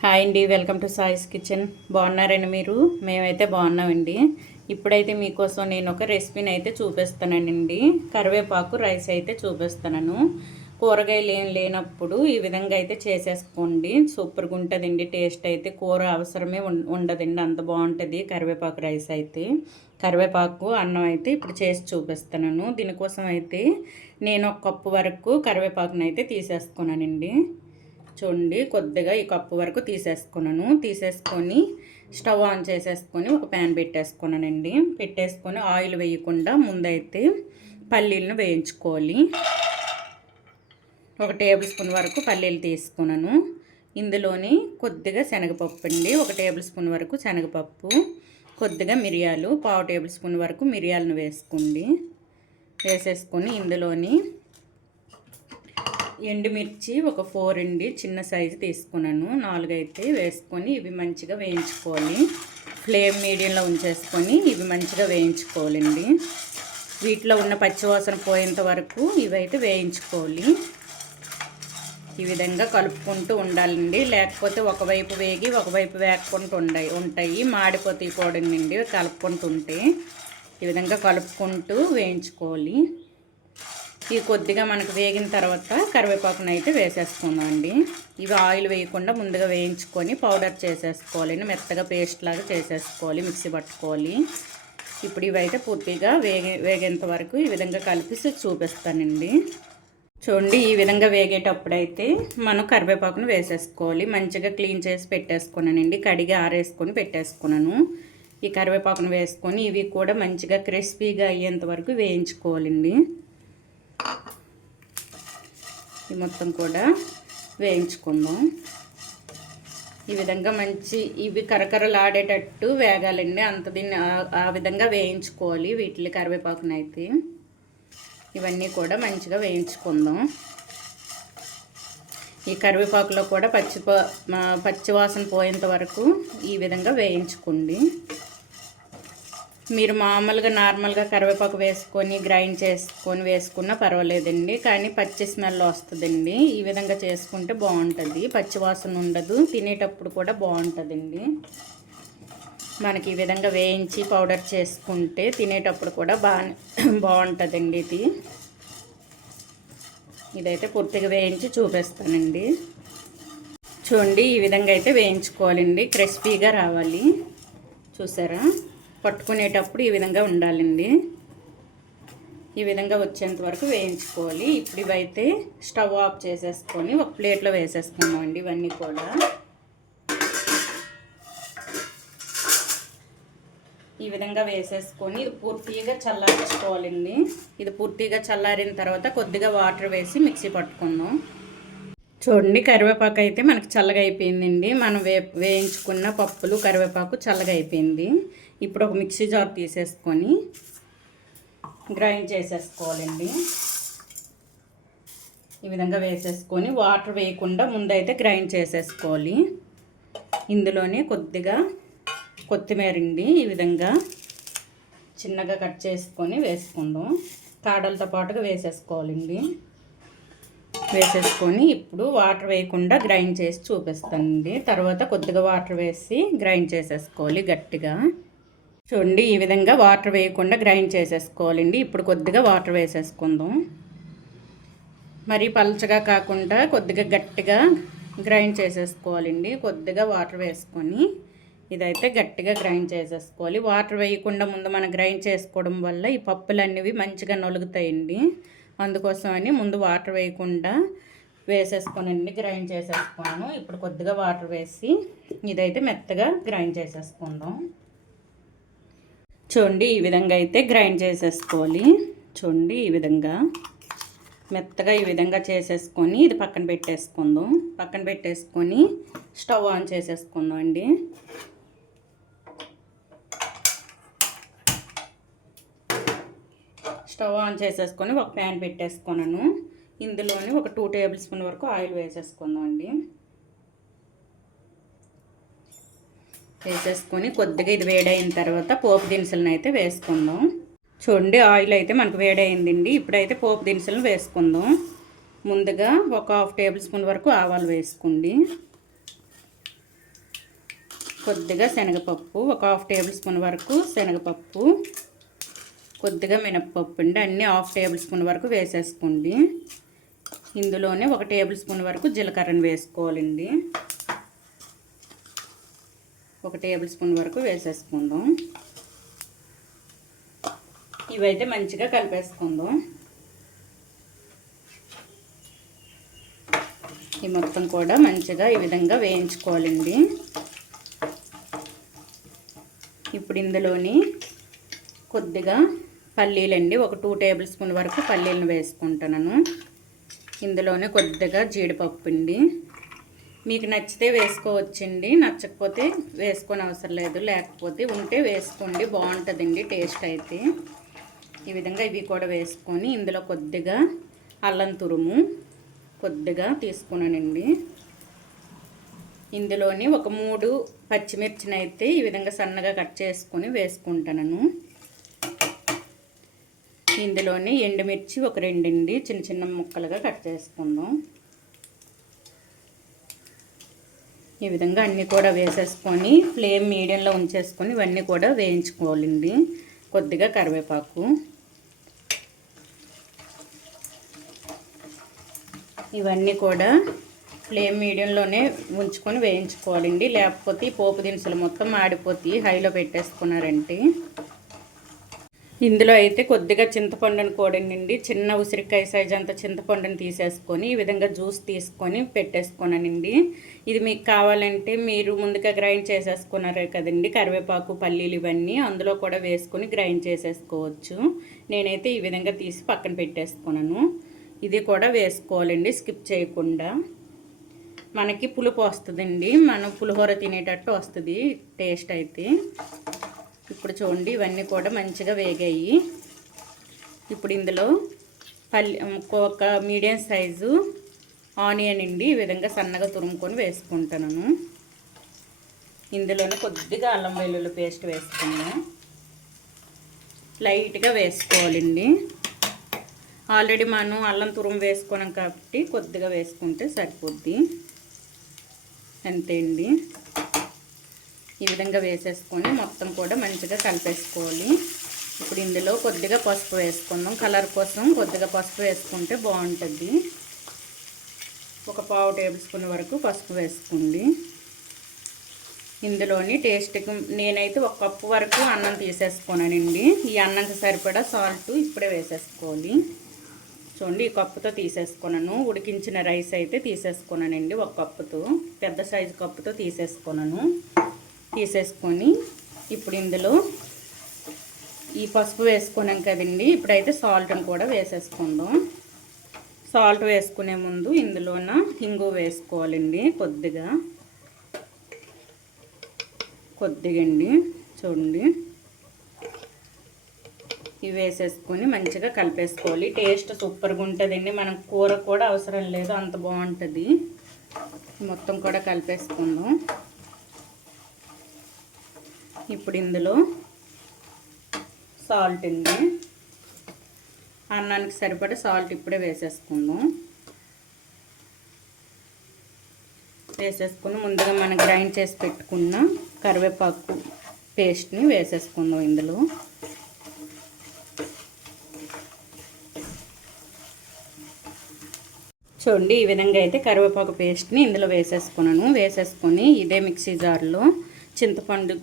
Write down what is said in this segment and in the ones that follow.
Hi అండి, welcome to సాయిస్ kitchen. బాగున్నారండి మీరు? మేమైతే బాగున్నామండి. ఇప్పుడైతే మీకోసం నేను ఒక రెసిపీని అయితే చూపిస్తానండి. కరివేపాకు రైస్ అయితే చూపిస్తున్నాను. కూరగాయలు ఏం లేనప్పుడు ఈ విధంగా అయితే చేసేసుకోండి. సూపర్గా ఉంటుందండి. టేస్ట్ అయితే కూర అవసరమే ఉండదండి, అంత బాగుంటుంది కరివేపాకు రైస్ అయితే. కరివేపాకు అన్నం అయితే ఇప్పుడు చేసి చూపిస్తున్నాను. దీనికోసం అయితే నేను ఒక కప్పు వరకు కరివేపాకుని అయితే తీసేసుకున్నానండి. చూడండి, కొద్దిగా ఈ కప్పు వరకు తీసేసుకొని స్టవ్ ఆన్ చేసేసుకొని ఒక ప్యాన్ పెట్టేసుకున్నానండి. పెట్టేసుకొని ఆయిల్ వేయకుండా ముందైతే పల్లీలను వేయించుకోవాలి. 1 టేబుల్ స్పూన్ వరకు పల్లీలు తీసుకున్నాను. ఇందులోని కొద్దిగా శనగపప్పు అండి, 1 టేబుల్ స్పూన్ వరకు శనగపప్పు, కొద్దిగా మిరియాలు, 1/2 టేబుల్ స్పూన్ వరకు మిరియాలను వేసేసుకొని ఇందులోని ఎండుమిర్చి ఒక 4 అండి, చిన్న సైజు తీసుకున్నాను. 4 అయితే వేసుకొని ఇవి మంచిగా వేయించుకోవాలి. ఫ్లేమ్ మీడియంలో ఉంచేసుకొని ఇవి మంచిగా వేయించుకోవాలండి. వీటిలో ఉన్న పచ్చివాసన పోయేంత వరకు ఇవైతే వేయించుకోవాలి. ఈ విధంగా కలుపుకుంటూ ఉండాలండి, లేకపోతే ఒకవైపు వేగి ఒకవైపు వేగకుండా ఉంటాయి, మాడిపోతాయి కూడండి కలుపుకుంటుంటే. ఈ విధంగా కలుపుకుంటూ వేయించుకోవాలి. ఇవి కొద్దిగా మనకు వేగిన తర్వాత కరివేపాకును అయితే వేసేసుకుందామండి. ఇవి ఆయిల్ వేయకుండా ముందుగా వేయించుకొని పౌడర్ చేసేసుకోవాలండి. మెత్తగా పేస్ట్ లాగా చేసేసుకోవాలి, మిక్సీ పట్టుకోవాలి. ఇప్పుడు ఇవైతే పూర్తిగా వేగేంత వరకు ఈ విధంగా కలిపి చూపిస్తానండి. చూడండి, ఈ విధంగా వేగేటప్పుడైతే మనం కరివేపాకును వేసేసుకోవాలి. మంచిగా క్లీన్ చేసి పెట్టేసుకున్నానండి, కడిగి ఆరేసుకొని పెట్టేసుకున్నాను. ఈ కరివేపాకును వేసుకొని ఇవి కూడా మంచిగా క్రిస్పీగా అయ్యేంత వరకు వేయించుకోవాలండి. ఈ మొత్తం కూడా వేయించుకుందాం. ఈ విధంగా ఇవి కరకరలాడేటట్టు వేగాలండి, అంత దీన్ని ఆ విధంగా వేయించుకోవాలి. వీటిని కరివేపాకునైతే ఇవన్నీ కూడా మంచిగా వేయించుకుందాం. ఈ కరివేపాకులో కూడా పచ్చివాసన పోయేంత వరకు ఈ విధంగా వేయించుకోండి. మీరు మామూలుగా నార్మల్గా కరివేపాకు వేసుకొని గ్రైండ్ చేసుకొని వేసుకున్నా పర్వాలేదండి, కానీ పచ్చి స్మెల్ వస్తుందండి. ఈ విధంగా చేసుకుంటే బాగుంటుంది, పచ్చివాసన ఉండదు, తినేటప్పుడు కూడా బాగుంటుందండి. మనకి ఈ విధంగా వేయించి పౌడర్ చేసుకుంటే తినేటప్పుడు కూడా బాగుంటుందండి. ఇదైతే పూర్తిగా వేయించి చూపిస్తానండి. చూడండి, ఈ విధంగా అయితే వేయించుకోవాలండి, క్రిస్పీగా రావాలి. చూసారా, పట్టుకునేటప్పుడు ఈ విధంగా ఉండాలండి. ఈ విధంగా వచ్చేంత వరకు వేయించుకోవాలి. ఇప్పుడు ఇవైతే స్టవ్ ఆఫ్ చేసేసుకొని ఒక ప్లేట్లో వేసేసుకున్నామండి. ఇవన్నీ కూడా ఈ విధంగా వేసేసుకొని ఇది పూర్తిగా చల్లారించుకోవాలండి. ఇది పూర్తిగా చల్లారిన తర్వాత కొద్దిగా వాటర్ వేసి మిక్సీ పట్టుకుందాం. చూడండి, కరివేపాకు అయితే మనకు చల్లగా అయిపోయిందండి. మనం వేయించుకున్న పప్పులు కరివేపాకు చల్లగా అయిపోయింది. ఇప్పుడు ఒక మిక్సీ జార్ తీసేసుకొని గ్రైండ్ చేసేసుకోవాలండి. ఈ విధంగా వేసేసుకొని వాటర్ వేయకుండా ముందైతే గ్రైండ్ చేసేసుకోవాలి. ఇందులోనే కొద్దిగా కొత్తిమీర అండి, ఈ విధంగా చిన్నగా కట్ చేసుకొని వేసుకుందాం. కాడలతో పాటుగా వేసేసుకోవాలండి. వేసేసుకొని ఇప్పుడు వాటర్ వేయకుండా గ్రైండ్ చేసి చూపిస్తానండి. తర్వాత కొద్దిగా వాటర్ వేసి గ్రైండ్ చేసేసుకోవాలి గట్టిగా. చూడండి, ఈ విధంగా వాటర్ వేయకుండా గ్రైండ్ చేసేసుకోవాలండి. ఇప్పుడు కొద్దిగా వాటర్ వేసేసుకుందాం. మరి పలచగా కాకుండా కొద్దిగా గట్టిగా గ్రైండ్ చేసేసుకోవాలండి. కొద్దిగా వాటర్ వేసుకొని ఇదైతే గట్టిగా గ్రైండ్ చేసేసుకోవాలి. వాటర్ వేయకుండా ముందు మనం గ్రైండ్ చేసుకోవడం వల్ల ఈ పప్పులన్నీ మంచిగా నలుగుతాయండి. అందుకోసమని ముందు వాటర్ వేయకుండా వేసేసుకోనండి గ్రైండ్ చేసేసుకున్నాను. ఇప్పుడు కొద్దిగా వాటర్ వేసి ఇదైతే మెత్తగా గ్రైండ్ చేసేసుకుందాం. చూడండి, ఈ విధంగా అయితే గ్రైండ్ చేసేసుకోవాలి. చూడండి, ఈ విధంగా మెత్తగా ఈ విధంగా చేసేసుకొని ఇది పక్కన పెట్టేసుకుందాం. పక్కన పెట్టేసుకొని స్టవ్ ఆన్ చేసేసుకుందాం అండి. స్టవ్ ఆన్ చేసేసుకొని ఒక ప్యాన్ పెట్టేసుకున్నాను. ఇందులోని ఒక 2 టేబుల్ స్పూన్ వరకు ఆయిల్ వేసేసుకుందాం అండి. వేసేసుకొని కొద్దిగా ఇది వేడైన తర్వాత పోపు దినుసులను అయితే వేసుకుందాం. చూడండి, ఆయిల్ అయితే మనకు వేడైందండి. ఇప్పుడైతే పోపు దినుసులను వేసుకుందాం. ముందుగా ఒక 1/2 టేబుల్ స్పూన్ వరకు ఆవాలు వేసుకోండి. కొద్దిగా శనగపప్పు, ఒక 1/2 టేబుల్ స్పూన్ వరకు శనగపప్పు, కొద్దిగా మినప్పప్పు అండి, అన్నీ 1/2 టేబుల్ స్పూన్ వరకు వేసేసుకోండి. ఇందులోనే 1 టేబుల్ స్పూన్ వరకు జీలకర్రను వేసుకోవాలండి. 1 టేబుల్ స్పూన్ వరకు వేసేసుకుందాం. ఇవైతే మంచిగా కలిపేసుకుందాం. ఈ మొత్తం కూడా మంచిగా ఈ విధంగా వేయించుకోవాలండి. ఇప్పుడు ఇందులోని కొద్దిగా పల్లీలండి, ఒక 2 టేబుల్ స్పూన్ వరకు పల్లీలను వేసుకుంటున్నాను. ఇందులోనే కొద్దిగా జీడిపప్పు అండి, మీకు నచ్చితే వేసుకోవచ్చండి, నచ్చకపోతే వేసుకొని అవసరం లేదు, లేకపోతే ఉంటే వేసుకోండి, బాగుంటుందండి టేస్ట్ అయితే. ఈ విధంగా ఇవి కూడా వేసుకొని ఇందులో కొద్దిగా అల్లం తురుము కొద్దిగా తీసుకున్నానండి. ఇందులోని ఒక 3 పచ్చిమిర్చిని అయితే ఈ విధంగా సన్నగా కట్ చేసుకొని వేసుకుంటాను. ఇందులోని ఎండుమిర్చి ఒక 2 అండి, చిన్న చిన్న ముక్కలుగా కట్ చేసుకుందాం. ఈ విధంగా అన్నీ కూడా వేసేసుకొని ఫ్లేమ్ మీడియంలో ఉంచేసుకొని ఇవన్నీ కూడా వేయించుకోవాలండి. కొద్దిగా కరివేపాకు, ఇవన్నీ కూడా ఫ్లేమ్ మీడియంలోనే ఉంచుకొని వేయించుకోవాలండి, లేకపోతే పోపు దినుసులు మొత్తం మాడిపోతాయి హైలో పెట్టేసుకున్నారంటే. ఇందులో అయితే కొద్దిగా చింతపండును కూడండి, చిన్న ఉసిరికాయ సైజ్ అంత చింతపండుని తీసేసుకొని ఈ విధంగా జ్యూస్ తీసుకొని పెట్టేసుకున్నానండి. ఇది మీకు కావాలంటే మీరు ముందుగా గ్రైండ్ చేసేసుకున్నారు కదండి, కరివేపాకు పల్లీలు ఇవన్నీ అందులో కూడా వేసుకొని గ్రైండ్ చేసేసుకోవచ్చు. నేనైతే ఈ విధంగా తీసి పక్కన పెట్టేసుకున్నాను. ఇది కూడా వేసుకోవాలండి స్కిప్ చేయకుండా. మనకి పులుపు వస్తుందండి, మనం పులిహోర తినేటట్టు వస్తుంది టేస్ట్ అయితే. ఇప్పుడు చూడండి ఇవన్నీ కూడా మంచిగా వేగాయి. ఇప్పుడు ఇందులో ఒక మీడియం సైజు ఆనియన్ అండి, ఈ విధంగా సన్నగా తురుముకొని వేసుకుంటాను. ఇందులోనే కొద్దిగా అల్లం వెల్లుల్లి పేస్ట్ వేసుకున్నాను, లైట్గా వేసుకోవాలండి. ఆల్రెడీ మనం అల్లం తురుము వేసుకున్నాం కాబట్టి కొద్దిగా వేసుకుంటే సరిపోద్ది, అంతే అండి. ఈ విధంగా వేసేసుకొని మొత్తం కూడా మంచిగా కలిపేసుకోవాలి. ఇప్పుడు ఇందులో కొద్దిగా పసుపు వేసుకుందాం, కలర్ కోసం కొద్దిగా పసుపు వేసుకుంటే బాగుంటుంది. ఒక 1/2 టేబుల్ స్పూన్ వరకు పసుపు వేసుకోండి. ఇందులోని టేస్ట్కి నేనైతే 1 కప్పు వరకు అన్నం తీసేసుకున్నానండి. ఈ అన్నంకి సరిపడా సాల్ట్ ఇప్పుడే వేసేసుకోవాలి. చూడండి ఈ కప్పుతో తీసేసుకున్నాను. ఉడికించిన రైస్ అయితే తీసేసుకున్నానండి, 1 కప్పుతో, పెద్ద సైజు కప్పుతో తీసేసుకున్నాను. తీసేసుకొని ఇప్పుడు ఇందులో ఈ పసుపు వేసుకున్నాం కదండి, ఇప్పుడైతే సాల్ట్ని కూడా వేసేసుకుందాం. సాల్ట్ వేసుకునే ముందు ఇందులోన ఇంగు వేసుకోవాలండి, కొద్దిగా అండి. చూడండి ఇవి వేసేసుకొని మంచిగా కలిపేసుకోవాలి. టేస్ట్ సూపర్గా ఉంటుందండి, మనం కూర కూడా అవసరం లేదు, అంత బాగుంటుంది. మొత్తం కూడా కలిపేసుకుందాం. ఇప్పుడు ఇందులో సాల్ట్ అండి, అన్నానికి సరిపడా సాల్ట్ ఇప్పుడే వేసేసుకుందాం. వేసేసుకుని ముందుగా మనం గ్రైండ్ చేసి పెట్టుకున్న కరివేపాకు పేస్ట్ని వేసేసుకుందాం ఇందులో. చూడండి ఈ విధంగా అయితే కరివేపాకు పేస్ట్ని ఇందులో వేసేసుకున్నాను. వేసేసుకొని ఇదే మిక్సీ జార్లో చింతపండు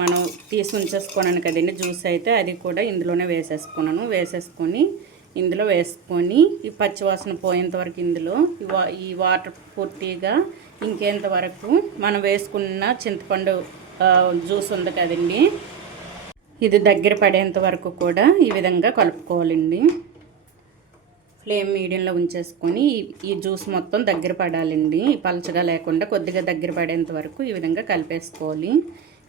మనం తీసి ఉంచేసుకున్నాను కదండి జ్యూస్ అయితే, అది కూడా ఇందులోనే వేసేసుకున్నాను. వేసేసుకొని ఇందులో వేసుకొని ఈ పచ్చివాసన పోయేంత వరకు ఇందులో ఈ వాటర్ పూర్తిగా ఇంకేంత వరకు మనం వేసుకున్న చింతపండు జ్యూస్ ఉంది కదండి, ఇది దగ్గర పడేంత వరకు కూడా ఈ విధంగా కలుపుకోవాలండి. ఫ్లేమ్ మీడియంలో ఉంచేసుకొని ఈ జ్యూస్ మొత్తం దగ్గర పడాలండి, పలచగా లేకుండా కొద్దిగా దగ్గర పడేంత వరకు ఈ విధంగా కలిపేసుకోవాలి.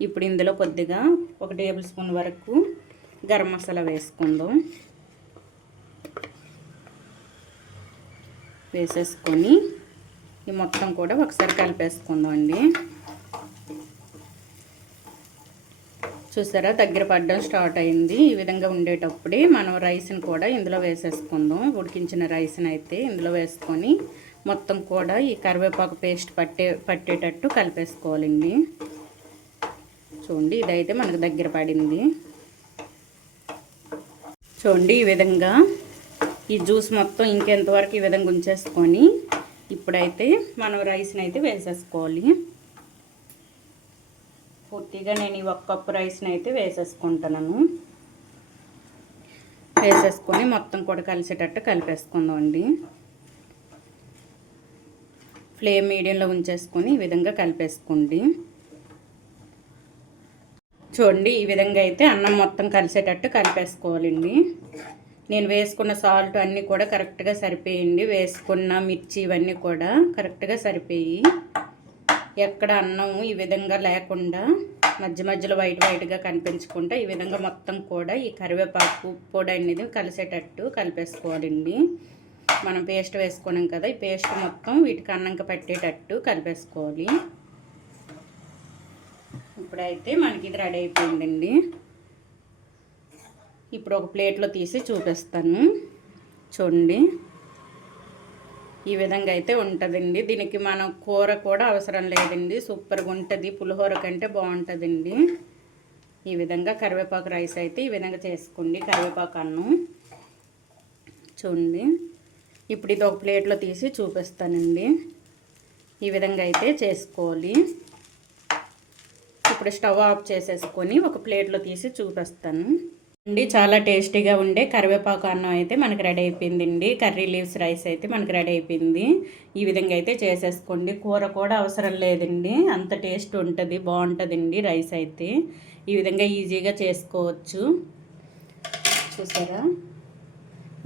ఇప్పుడు ఇందులో కొద్దిగా 1 టేబుల్ స్పూన్ వరకు గరం మసాలా వేసుకుందాం. వేసేసుకొని ఈ మొత్తం కూడా ఒకసారి కలిపేసుకుందాం అండి. చూసారా దగ్గర పడడం స్టార్ట్ అయింది. ఈ విధంగా ఉండేటప్పుడే మనం రైస్ని కూడా ఇందులో వేసేసుకుందాం. ఉడికించిన రైస్ని అయితే ఇందులో వేసుకొని మొత్తం కూడా ఈ కరివేపాకు పేస్ట్ పట్టేటట్టు కలిపేసుకోవాలండి. చూడండి ఇదైతే మనకు దగ్గర పడింది. చూడండి ఈ విధంగా ఈ జ్యూస్ మొత్తం ఇంకెంతవరకు ఈ విధంగా ఉంచేసుకొని ఇప్పుడైతే మనం రైస్ని అయితే వేసేసుకోవాలి. పూర్తిగా నేను ఈ 1 కప్పు రైస్ని అయితే వేసేసుకుంటున్నాను. వేసేసుకొని మొత్తం కూడా కలిసేటట్టు కలిపేసుకుందామండి. ఫ్లేమ్ మీడియంలో ఉంచేసుకొని ఈ విధంగా కలిపేసుకోండి. చూడండి ఈ విధంగా అయితే అన్నం మొత్తం కలిసేటట్టు కలిపేసుకోవాలండి. నేను వేసుకున్న సాల్ట్ అన్నీ కూడా కరెక్ట్గా సరిపోయింది. వేసుకున్న మిర్చి ఇవన్నీ కూడా కరెక్ట్గా సరిపోయి ఎక్కడ అన్నం ఈ విధంగా లేకుండా మధ్య మధ్యలో వైట్గా కనిపించకుండా ఈ విధంగా మొత్తం కూడా ఈ కరివేపాకు పొడి అనేది కలిసేటట్టు కలిపేసుకోవాలండి. మనం పేస్ట్ వేసుకున్నాం కదా, ఈ పేస్ట్ మొత్తం వీటికి అన్నంకి పట్టేటట్టు కలిపేసుకోవాలి. ఇప్పుడైతే మనకి ఇది రెడీ అయిపోయిందండి. ఇప్పుడు ఒక ప్లేట్లో తీసి చూపిస్తాను. చూడండి ఈ విధంగా అయితే ఉంటుందండి. దీనికి మనం కూర కూడా అవసరం లేదండి, సూపర్గా ఉంటుంది. పులిహోర కంటే బాగుంటుందండి. ఈ విధంగా కరివేపాకు రైస్ అయితే ఈ విధంగా చేసుకోండి, కరివేపాకు అన్నం. చూడండి ఇప్పుడు ఇది ఒక ప్లేట్లో తీసి చూపిస్తానండి. ఈ విధంగా అయితే చేసుకోవాలి. ఇప్పుడు స్టవ్ ఆఫ్ చేసేసుకొని ఒక ప్లేట్లో తీసి చూపిస్తాను అండి. చాలా టేస్టీగా ఉండే కరివేపాకు అన్నం అయితే మనకు రెడీ అయిపోయిందండి. కర్రీ లీవ్స్ రైస్ అయితే మనకు రెడీ అయిపోయింది. ఈ విధంగా అయితే చేసేసుకోండి. కూర కూడా అవసరం లేదండి, అంత టేస్ట్ ఉంటుంది, బాగుంటుందండి. రైస్ అయితే ఈ విధంగా ఈజీగా చేసుకోవచ్చు. చూసారా,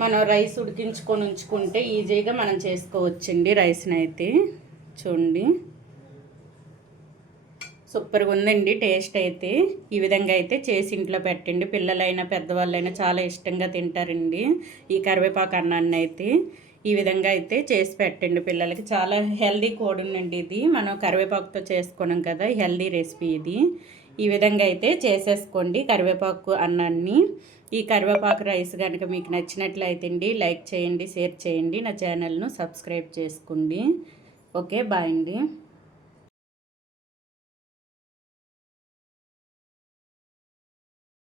మనం రైస్ ఉడికించుకొని ఉంచుకుంటే ఈజీగా మనం చేసుకోవచ్చండి రైస్ని అయితే. చూడండి సూపర్గా ఉందండి టేస్ట్ అయితే. ఈ విధంగా అయితే చేసి ఇంట్లో పెట్టండి. పిల్లలైనా పెద్దవాళ్ళైనా చాలా ఇష్టంగా తింటారండి ఈ కరివేపాకు అన్నాన్ని అయితే. ఈ విధంగా అయితే చేసి పెట్టండి పిల్లలకి. చాలా హెల్దీ కూడండి ఇది. మనం కరివేపాకుతో చేసుకున్నాం కదా, హెల్దీ రెసిపీ ఇది. ఈ విధంగా అయితే చేసేసుకోండి కరివేపాకు అన్నాన్ని. ఈ కరివేపాకు రైస్ కనుక మీకు నచ్చినట్లయితే అండి లైక్ చేయండి, షేర్ చేయండి, నా ఛానల్ను సబ్స్క్రైబ్ చేసుకోండి. ఓకే, బాయ్ అండి.